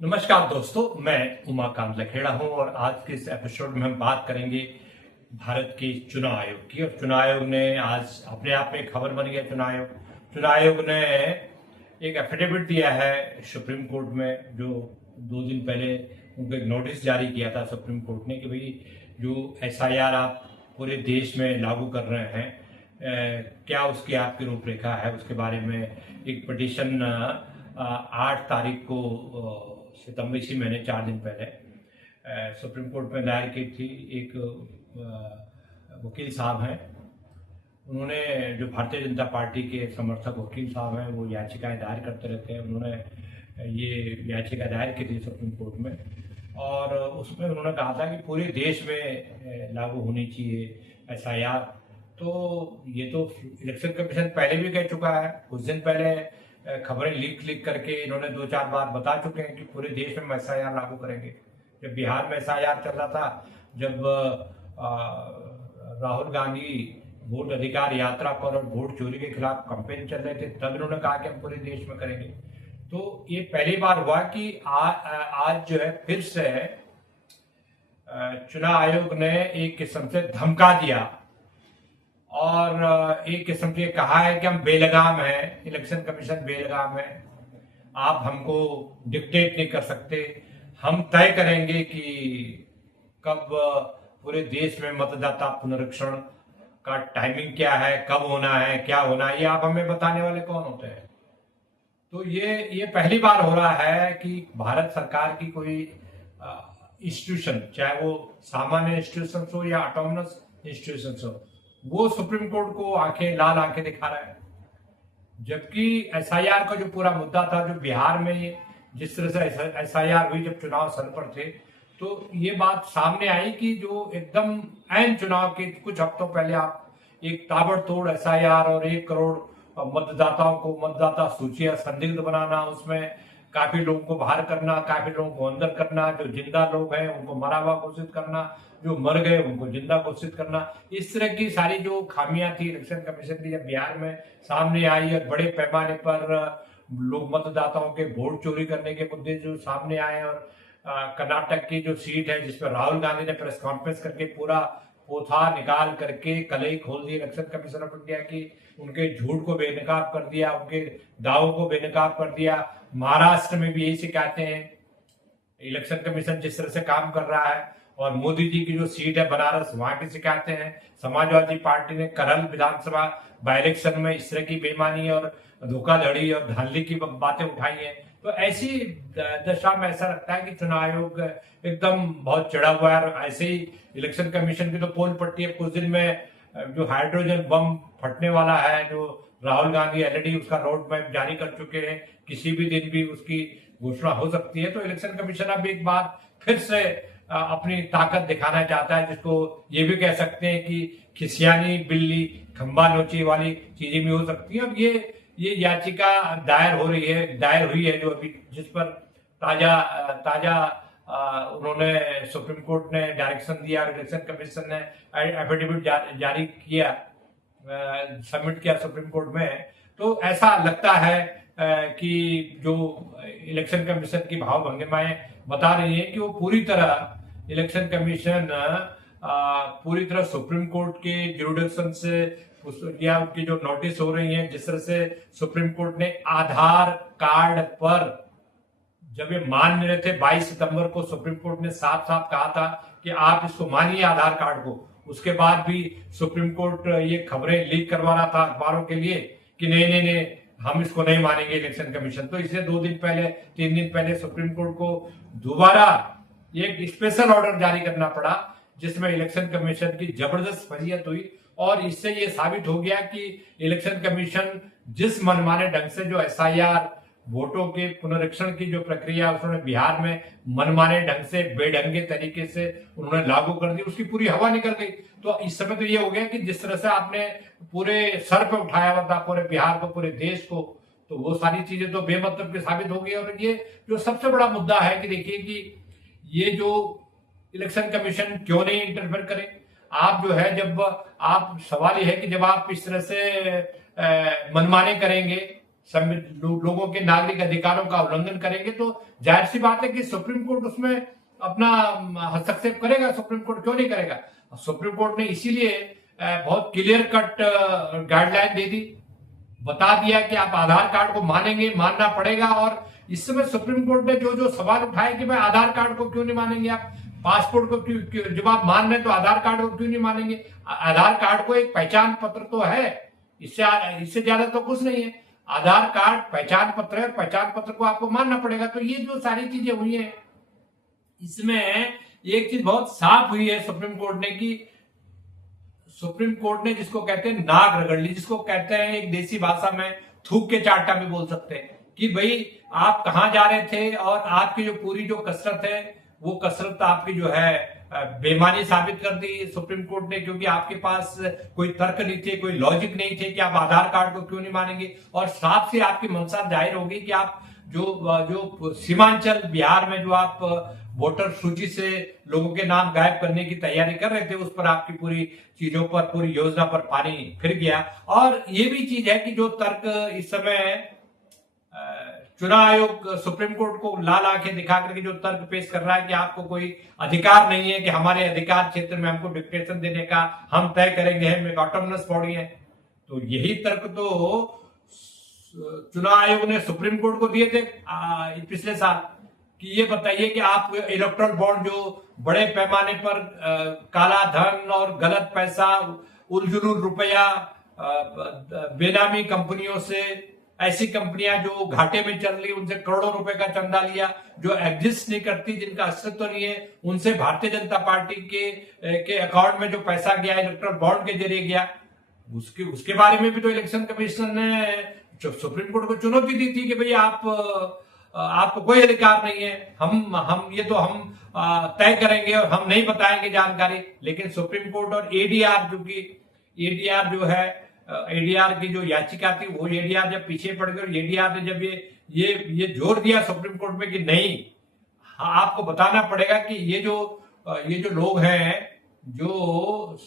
नमस्कार दोस्तों, मैं उमाकांत लखेड़ा हूं और आज के इस एपिसोड में हम बात करेंगे भारत के चुनाव आयोग की। और चुनाव आयोग ने आज अपने आप में खबर बन गया। चुनाव आयोग ने एक एफिडेविट दिया है सुप्रीम कोर्ट में, जो 2 दिन पहले उनको एक नोटिस जारी किया था सुप्रीम कोर्ट ने कि भाई जो एसआईआर आप पूरे देश में लागू कर रहे हैं, क्या उसकी आपकी रूपरेखा है, उसके बारे में एक पिटीशन 8 तारीख को सितंबर इसी महीने 4 दिन पहले सुप्रीम कोर्ट में दायर की थी। एक वकील साहब हैं, उन्होंने, जो भारतीय जनता पार्टी के समर्थक वकील साहब हैं, वो याचिकाएं दायर करते रहते हैं। उन्होंने ये याचिका दायर की थी सुप्रीम कोर्ट में और उसमें उन्होंने कहा था कि पूरे देश में लागू होनी चाहिए एसआईआर। तो ये तो इलेक्शन कमीशन पहले भी कह चुका है। कुछ दिन पहले खबरें लीक करके इन्होंने 2-4 बार बता चुके हैं कि पूरे देश में एसआईआर लागू करेंगे। जब बिहार में एसआईआर चल रहा था, जब राहुल गांधी वोट अधिकार यात्रा पर और वोट चोरी के खिलाफ कैंपेन चल रहे थे, तब इन्होंने कहा कि हम पूरे देश में करेंगे। तो ये पहली बार हुआ कि आज जो है फिर से चुनाव आयोग ने एक किस्म से धमका दिया और एक किस्म से कहा है कि हम बेलगाम हैं, इलेक्शन कमीशन बेलगाम है, आप हमको डिक्टेट नहीं कर सकते, हम तय करेंगे कि कब पूरे देश में मतदाता पुनरीक्षण का टाइमिंग क्या है, कब होना है, क्या होना है, ये आप हमें बताने वाले कौन होते हैं। तो ये पहली बार हो रहा है कि भारत सरकार की कोई इंस्टीट्यूशन, चाहे वो सामान्य इंस्टीट्यूशन हो या ऑटोनमस इंस्टीट्यूशन हो, वो सुप्रीम कोर्ट को लाल आंखें दिखा रहा है। जबकि एसआईआर का जो पूरा मुद्दा था, जो बिहार में जिस तरह से एसआईआर हुई जब चुनाव सर पर थे, तो ये बात सामने आई कि जो एकदम ऐन चुनाव के कुछ हफ्तों पहले आप एक ताबड़तोड़ एसआईआर और 1 करोड़ मतदाताओं को मतदाता सूचियां संदिग्ध बनाना, उसमें काफी लोगों को बाहर करना, काफी लोगों को अंदर करना, जो जिंदा लोग हैं उनको मरा हुआ घोषित करना, जो मर गए उनको जिंदा घोषित करना, इस तरह की सारी जो खामियां थी इलेक्शन कमीशन की जब बिहार में सामने आई और बड़े पैमाने पर लोग मतदाताओं के वोट चोरी करने के मुद्दे जो सामने आए। और कर्नाटक की जो सीट है जिसपर राहुल गांधी ने प्रेस कॉन्फ्रेंस करके पूरा पोथा निकाल करके कलई खोल दी इलेक्शन कमीशन ऑफ इंडिया की, उनके झूठ को बेनकाब कर दिया, उनके दावों को बेनकाब कर दिया। महाराष्ट्र में भी यही शिकायतें हैं, इलेक्शन कमीशन जिस तरह से काम कर रहा है। और मोदी जी की जो सीट है बनारस, वहां की शिकायतें हैं। समाजवादी पार्टी ने करल विधानसभा बाई इलेक्शन में इस तरह की बेईमानी और धोखाधड़ी और धांधली की बातें उठाई हैं। तो ऐसी दशा में ऐसा लगता है कि चुनाव आयोग एकदम बहुत चढ़ा हुआ है। और ऐसे ही इलेक्शन कमीशन की तो पोल पट्टी है, कुछ दिन में जो हाइड्रोजन बम फटने वाला है, जो राहुल गांधी ऑलरेडी उसका रोड मैप जारी कर चुके हैं, किसी भी दिन भी उसकी घोषणा हो सकती है। तो इलेक्शन कमीशन अब एक बार फिर से अपनी ताकत दिखाना चाहता है, जिसको ये भी कह सकते हैं कि खिसियानी बिल्ली खंबा नोची वाली चीजें भी हो सकती है। और ये याचिका दायर हुई है जो अभी, जिस पर ताजा उन्होंने सुप्रीम कोर्ट ने डायरेक्शन दिया और इलेक्शन कमीशन ने एफिडेविट जारी किया, सबमिट किया सुप्रीम कोर्ट में। तो ऐसा लगता है कि जो इलेक्शन कमीशन की भाव भंगिमाएं बता रही है कि वो पूरी तरह इलेक्शन कमीशन पूरी तरह सुप्रीम कोर्ट के जुरिडिक्शन से या उनकी जो नोटिस हो रही है, जिस तरह से सुप्रीम कोर्ट ने आधार कार्ड पर जब ये मान नहीं रहे थे, 22 सितंबर को सुप्रीम कोर्ट ने साफ साफ कहा था कि आप इसको मानिए आधार कार्ड को। उसके बाद भी सुप्रीम कोर्ट ये खबरें लीक करवा रहा था अखबारों के लिए कि नहीं, हम इसको नहीं मानेंगे इलेक्शन कमीशन। तो इसे 2 दिन पहले 3 दिन पहले सुप्रीम कोर्ट को दोबारा एक स्पेशल ऑर्डर जारी करना पड़ा, जिसमें इलेक्शन कमीशन की जबरदस्त फजीहत हुई। और इससे ये साबित हो गया कि इलेक्शन कमीशन जिस मनमाने ढंग से जो एसआईआर वोटों के पुनरीक्षण की जो प्रक्रिया उन्होंने बिहार में मनमाने ढंग से बेढंगे तरीके से उन्होंने लागू कर दी, उसकी पूरी हवा निकल गई। तो इस समय तो ये हो गया कि जिस तरह से आपने पूरे सर पे उठाया हुआ था पूरे बिहार को, पूरे देश को, तो वो सारी चीजें तो बेमतलब की साबित हो गई। और ये जो सबसे बड़ा मुद्दा है कि देखिए कि ये जो इलेक्शन कमीशन क्यों नहीं इंटरफेयर करे। आप जो है, सवाल यह है कि जब आप इस तरह से मनमाने करेंगे लोगों के नागरिक अधिकारों का उल्लंघन करेंगे तो जाहिर सी बात है कि सुप्रीम कोर्ट उसमें अपना हस्तक्षेप करेगा। सुप्रीम कोर्ट क्यों नहीं करेगा? सुप्रीम कोर्ट ने इसीलिए बहुत क्लियर कट गाइडलाइन दे दी, बता दिया कि आप आधार कार्ड को मानेंगे, मानना पड़ेगा। और इस समय सुप्रीम कोर्ट ने जो जो सवाल उठाए कि भाई आधार कार्ड को क्यों नहीं मानेंगे आप, पासपोर्ट को क्यों, जब आप मान रहे हैं तो आधार कार्ड को क्यों नहीं मानेंगे? आधार कार्ड को एक पहचान पत्र तो है, इससे ज्यादा तो कुछ नहीं है। आधार कार्ड पहचान पत्र है, पहचान पत्र को आपको मानना पड़ेगा। तो ये जो सारी चीजें हुई है, इसमें एक चीज बहुत साफ हुई है सुप्रीम कोर्ट ने कि सुप्रीम कोर्ट ने जिसको कहते हैं नाक रगड़ ली, जिसको कहते हैं एक देसी भाषा में थूक के चाटा भी बोल सकते हैं कि भाई आप कहां जा रहे थे और आपकी जो पूरी जो कसरत है वो कसरत आपकी जो है बेईमानी साबित कर दी सुप्रीम कोर्ट ने, क्योंकि आपके पास कोई तर्क नहीं थे, कोई लॉजिक नहीं थे कि आप आधार कार्ड को क्यों नहीं मानेंगे। और साफ से आपकी मंशा जाहिर होगी कि आप जो सीमांचल बिहार में जो आप वोटर सूची से लोगों के नाम गायब करने की तैयारी कर रहे थे, उस पर आपकी पूरी चीजों पर, पूरी योजना पर पानी फिर गया। और ये भी चीज है कि जो तर्क इस समय चुनाव आयोग सुप्रीम कोर्ट को लाल आंखें दिखा करके जो तर्क पेश कर रहा है कि आपको कोई अधिकार नहीं है कि हमारे अधिकार क्षेत्र में हमको डिक्टेशन देने का, हम तय करेंगे, हम एक ऑटोनमस बॉडी है। तो यही तर्क तो चुनाव आयोग ने सुप्रीम कोर्ट को दिए थे पिछले साल कि ये बताइए कि आप इलेक्ट्रल बॉन्ड जो बड़े पैमाने पर काला धन और गलत पैसा, उलझुल रुपया, बेनामी कंपनियों से, ऐसी कंपनियां जो घाटे में चल रही, उनसे करोड़ों रुपए का चंदा लिया, जो एग्जिस्ट नहीं करती, जिनका अस्तित्व नहीं है, उनसे भारतीय जनता पार्टी के अकाउंट में जो पैसा गया इलेक्ट्रल बॉन्ड के जरिए गया, उसके बारे में भी तो इलेक्शन कमीशन ने सुप्रीम कोर्ट को चुनौती दी थी कि भाई आपको कोई अधिकार नहीं है, हम ये तो हम तय करेंगे और हम नहीं बताएंगे जानकारी। लेकिन सुप्रीम कोर्ट और एडीआर, जो कि एडीआर जो है, एडीआर की जो याचिका थी, वो एडीआर जब पीछे पड़ गई और एडीआर ने जब ये जोर दिया सुप्रीम कोर्ट में कि नहीं, आपको बताना पड़ेगा कि ये जो लोग हैं जो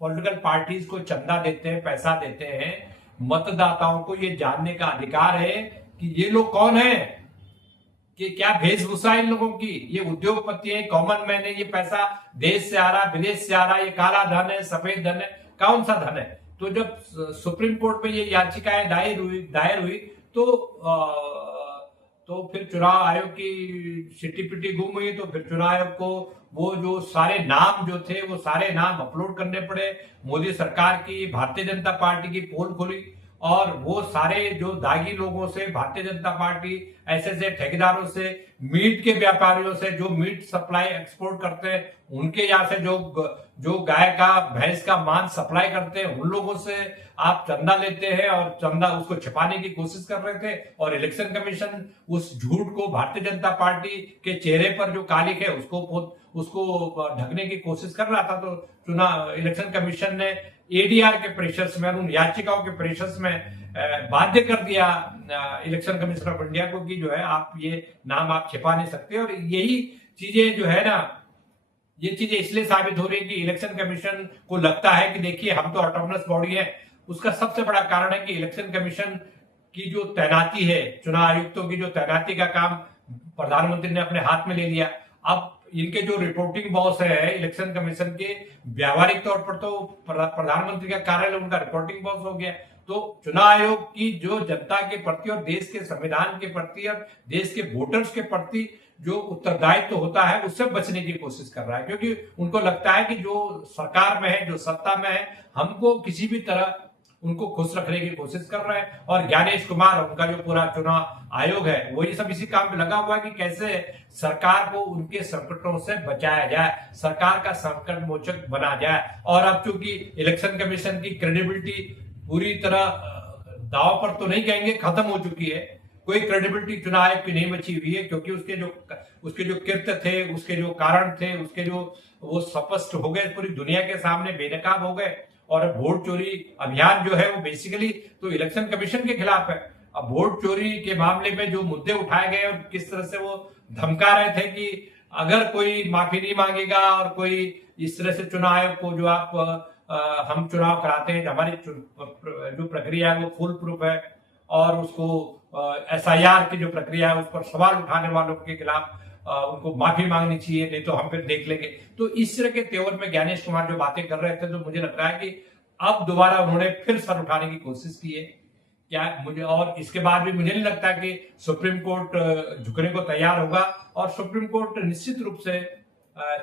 पॉलिटिकल पार्टीज को चंदा देते हैं, पैसा देते हैं, मतदाताओं को ये जानने का अधिकार है कि ये लोग कौन है, कि क्या वेशभूषा है इन लोगों की, ये उद्योगपति है, कॉमन मैन है, ये पैसा देश से आ रहा, विदेश से आ रहा, ये काला धन है, सफेद धन है, कौन सा धन है। तो जब सुप्रीम कोर्ट में ये याचिकाएं दायर हुई तो फिर चुनाव आयोग की सिट्टी पिट्टी गुम हुई। तो फिर चुनाव आयोग को वो जो सारे नाम जो थे वो सारे नाम अपलोड करने पड़े। मोदी सरकार की, भारतीय जनता पार्टी की पोल खुली और वो सारे जो दागी लोगों से, भारतीय जनता पार्टी ऐसे ठेकेदारों से, मीट के व्यापारियों से, जो मीट सप्लाई एक्सपोर्ट करते हैं, उनके यहाँ से जो गाय का, भैंस का मांस सप्लाई करते हैं, उन लोगों से आप चंदा लेते हैं और चंदा उसको छिपाने की कोशिश कर रहे थे। और इलेक्शन कमीशन उस झूठ को, भारतीय जनता पार्टी के चेहरे पर जो कालिक है उसको ढकने की कोशिश कर रहा था। तो चुनाव इलेक्शन कमीशन ने एडीआर के प्रेशर्स में, उन याचिकाओं के प्रेशर्स में बाध्य कर दिया इलेक्शन कमीशन ऑफ इंडिया को कि जो है आप ये नाम आप छिपा नहीं सकते। और यही चीजें जो है ना, ये चीजें इसलिए साबित हो रही है कि इलेक्शन कमीशन को लगता है कि देखिए हम तो ऑटोनमस बॉडी है। उसका सबसे बड़ा कारण है कि इलेक्शन कमीशन की जो तैनाती है, चुनाव आयुक्तों की जो तैनाती का काम प्रधानमंत्री ने अपने हाथ में ले लिया। अब इनके जो रिपोर्टिंग बॉस है इलेक्शन कमीशन के, व्यावहारिक तौर पर तो प्रधानमंत्री का कार्यालय उनका रिपोर्टिंग बॉस हो गया। तो चुनाव आयोग की जो जनता के प्रति और देश के संविधान के प्रति और देश के वोटर्स के प्रति जो उत्तरदायित्व होता है, उससे बचने की कोशिश कर रहा है, क्योंकि उनको लगता है कि जो सरकार में है, जो सत्ता में है, हमको किसी भी तरह उनको खुश रखने की कोशिश कर रहे हैं। और ज्ञानेश कुमार, उनका जो पूरा चुनाव आयोग है, वो ये सब इसी काम पे लगा हुआ है कि कैसे सरकार को उनके संकटों से बचाया जाए, सरकार का संकट मोचक बना जाए। और अब चूंकि इलेक्शन कमीशन की क्रेडिबिलिटी पूरी तरह दांव पर तो नहीं कहेंगे खत्म हो चुकी है, कोई क्रेडिबिलिटी चुनाव आयोग की नहीं बची हुई है, क्योंकि उसके जो कृत्य थे, उसके जो कारण थे, उसके जो वो स्पष्ट हो गए, पूरी दुनिया के सामने बेनकाब हो गए। और वोट चोरी अभियान जो है वो बेसिकली तो इलेक्शन कमीशन के खिलाफ है। अब वोट चोरी के मामले में जो मुद्दे उठाए गए और किस तरह से वो धमका रहे थे कि अगर कोई माफी नहीं मांगेगा और कोई इस तरह से चुनाव आयोग को जो आप हम चुनाव कराते हैं, हमारी जो प्रक्रिया है वो फुल प्रूफ है, और उसको SIR की जो प्रक्रिया है उस पर सवाल उठाने वालों के खिलाफ उनको माफी मांगनी चाहिए, नहीं तो हम फिर देख लेंगे। तो इस तरह के तेवर में ज्ञानेश कुमार जो बातें कर रहे थे, तो मुझे लग रहा है कि अब दोबारा उन्होंने फिर सर उठाने की कोशिश की है क्या मुझे, और इसके बाद भी मुझे नहीं लगता कि सुप्रीम कोर्ट झुकने को तैयार होगा, और सुप्रीम कोर्ट निश्चित रूप से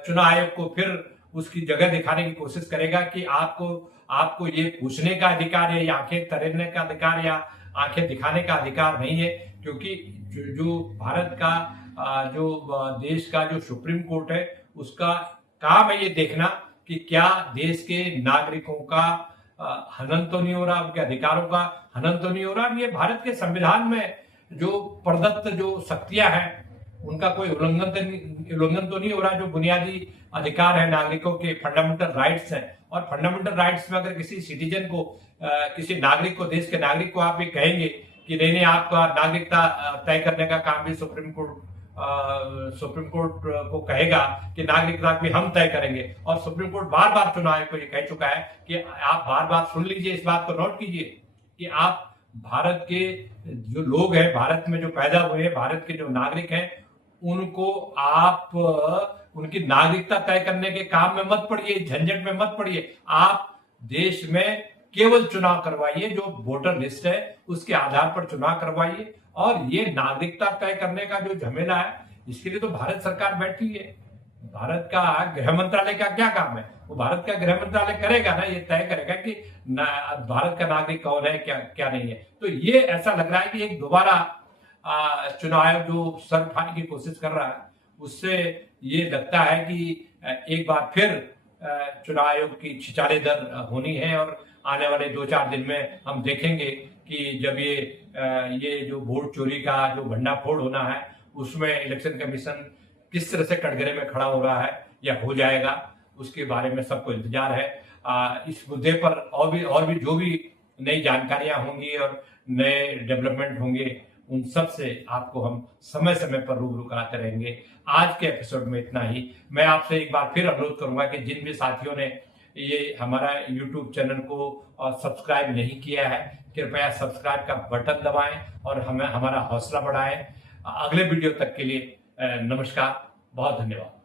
चुनाव आयोग को फिर उसकी जगह दिखाने की कोशिश करेगा कि आपको ये पूछने का अधिकार है, या आंखें तरेने का अधिकार या आंखें दिखाने का अधिकार नहीं है, क्योंकि जो भारत का जो देश का जो सुप्रीम कोर्ट है उसका काम है ये देखना कि क्या देश के नागरिकों का हनन तो नहीं हो रहा, उनके अधिकारों का हनन तो नहीं हो रहा। ये भारत के संविधान में जो प्रदत्त जो शक्तियां हैं उनका कोई उल्लंघन तो नहीं हो रहा। जो बुनियादी अधिकार है नागरिकों के, फंडामेंटल राइट्स हैं, और फंडामेंटल राइट्स में अगर किसी सिटीजन को, किसी नागरिक को, देश के नागरिक को आप ये कहेंगे कि नहीं आपका नागरिकता तय करने का काम भी सुप्रीम कोर्ट को कहेगा कि नागरिकता भी हम तय करेंगे, और सुप्रीम कोर्ट बार बार चुनाव आयोग को ये कह चुका है कि आप बार बार सुन लीजिए, इस बात को नोट कीजिए कि आप भारत के जो लोग हैं, भारत में जो पैदा हुए हैं, भारत के जो नागरिक हैं, उनको आप उनकी नागरिकता तय करने के काम में मत पड़िए, झंझट में मत पड़िए। आप देश में केवल चुनाव करवाइए, जो वोटर लिस्ट है उसके आधार पर चुनाव करवाइए, और ये नागरिकता तय करने का जो झमेला है इसके लिए तो भारत सरकार बैठी है। भारत का गृह मंत्रालय का क्या काम है? वो भारत का गृह मंत्रालय करेगा ना, ये तय करेगा कि भारत का नागरिक कौन है, क्या क्या नहीं है। तो ये ऐसा लग रहा है कि एक दोबारा चुनाव आयोग जो सर उठाने की कोशिश कर रहा है, उससे ये लगता है कि एक बार फिर चुनाव आयोग की छिछालेदर होनी है, और आने वाले 2-4 दिन में हम देखेंगे कि जब ये जो वोट चोरी का जो भंडाफोड़ होना है उसमें इलेक्शन कमीशन किस तरह से कटघरे में खड़ा हो रहा है या हो जाएगा, उसके बारे में सबको इंतजार है। इस मुद्दे पर और भी जो भी नई जानकारियां होंगी और नए डेवलपमेंट होंगे, उन सब से आपको हम समय समय पर रूबरू कराते रहेंगे। आज के एपिसोड में इतना ही। मैं आपसे एक बार फिर अनुरोध करूंगा कि जिन भी साथियों ने ये हमारा YouTube चैनल को सब्सक्राइब नहीं किया है, कृपया सब्सक्राइब का बटन दबाएं और हमें हमारा हौसला बढ़ाएं। अगले वीडियो तक के लिए नमस्कार, बहुत धन्यवाद।